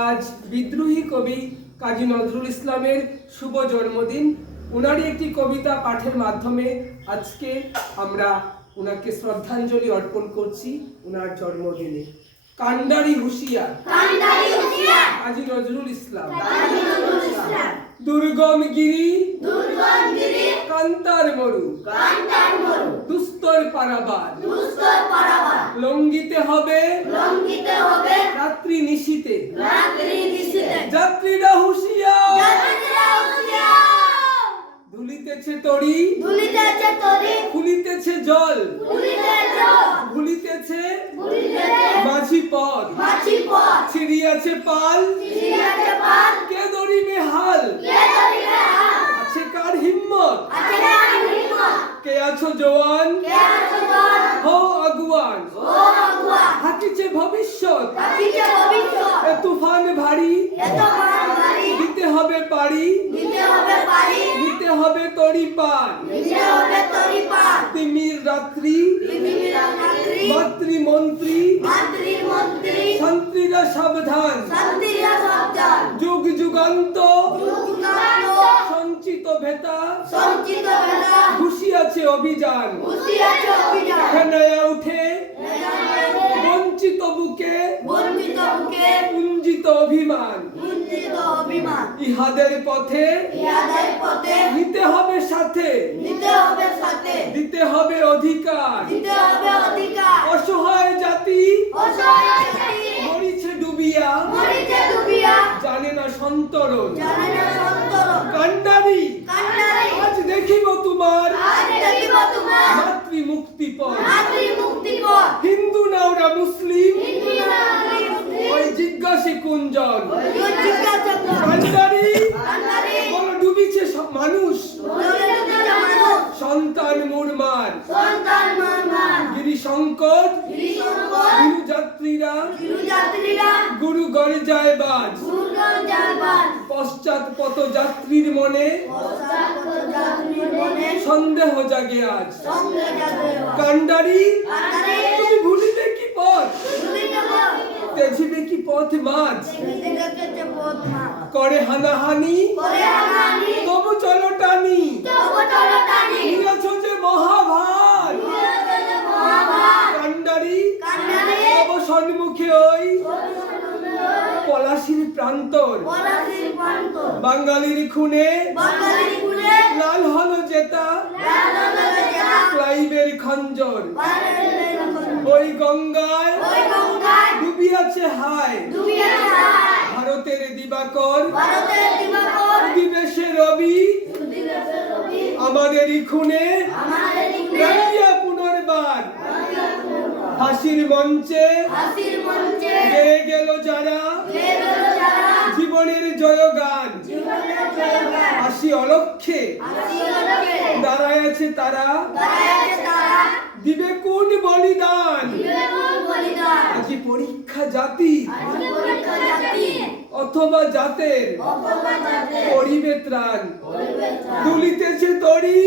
আজ বিদ্রোহী কবি কাজী নজরুল ইসলামের শুভ জন্মদিন। ওনারই একটি কবিতা পাঠের মাধ্যমে আজকে আমরা ওনাকে শ্রদ্ধাঞ্জলি অর্পণ করছি ওনার জন্মদিনে। কান্ডারি হুঁশিয়ার কাজী নজরুল ইসলাম। দুর্গম গিরি কান্তার মরু দুস্তর পারাবার লঙ্ঘিতে হবে রাত্রি নিশীতে যাত্রীরা হুঁশিয়ার ধুলিতেছে তরি ফুলিতেছে জল ভুলিতেছে মাঝি পথ ছিড়িয়াছে পাল কে ধরিবে হাল আছে কার হিম্মত কে আছো জওয়ান হো আগুয়ান হাকিছে ভবিষ্যৎ এ তুফান ভারী দিতে হবে পারি দিতে হবে তরি পার তিমির রাত্রি মাতৃমন্ত্রী শান্তিরা সাবধান যুগ যুগান্ত সঞ্চিত ভেতা হুঁশিয়াছে অভিযান হেনায়া উঠে বঞ্চিত বুকে পুঞ্জিত অভিমান ইহাদের পথে নিতে হবে সাথে দিতে হবে অধিকার অসহায় জাতি মরিছে ডুবিয়া জানে না সন্তরণ কান্ডারি আজ দেখিব তোমার মাতৃ মুক্তি পথ হিন্দু না ওরা মুসলিম ওই জিজ্ঞাসে কুঞ্জন কান্ডারি বল ডুবিছে সব মানুষ সন্তান মুরমার গিরি সংকট গুরু যাত্রীরা গুরু গড়ে যায় বাজ পশ্চাৎ পথ যাত্রীর মনে সন্দেহ জাগে আজ কান্ডারি তুমি ভুলিবে কি পথ তেজিবে কি পথ মাঝ করে হানাহানি তবু চলো টানি নিয়েছ যে মহাভার কান্ডারি তব সম্মুখে ওই পলাশির প্রান্তর বাঙালির খুনে লাল হলো জেতা ক্লাইবের খঞ্জর ওই গঙ্গায় ডুবিয়াছে হায় ভারতের দিবাকর দিবেশে রবি আমাদেরই খুনে পুনর্বার হাসির মঞ্চে গেয়ে গেল যারা জীবনের জয়গান হাসি অলক্ষে দাঁড়ায় আছে তারা দিবে কোন বলিদান আজি পরীক্ষা জাতি অথবা জাতের করিবে ত্রাণ তুলিতেছে তরি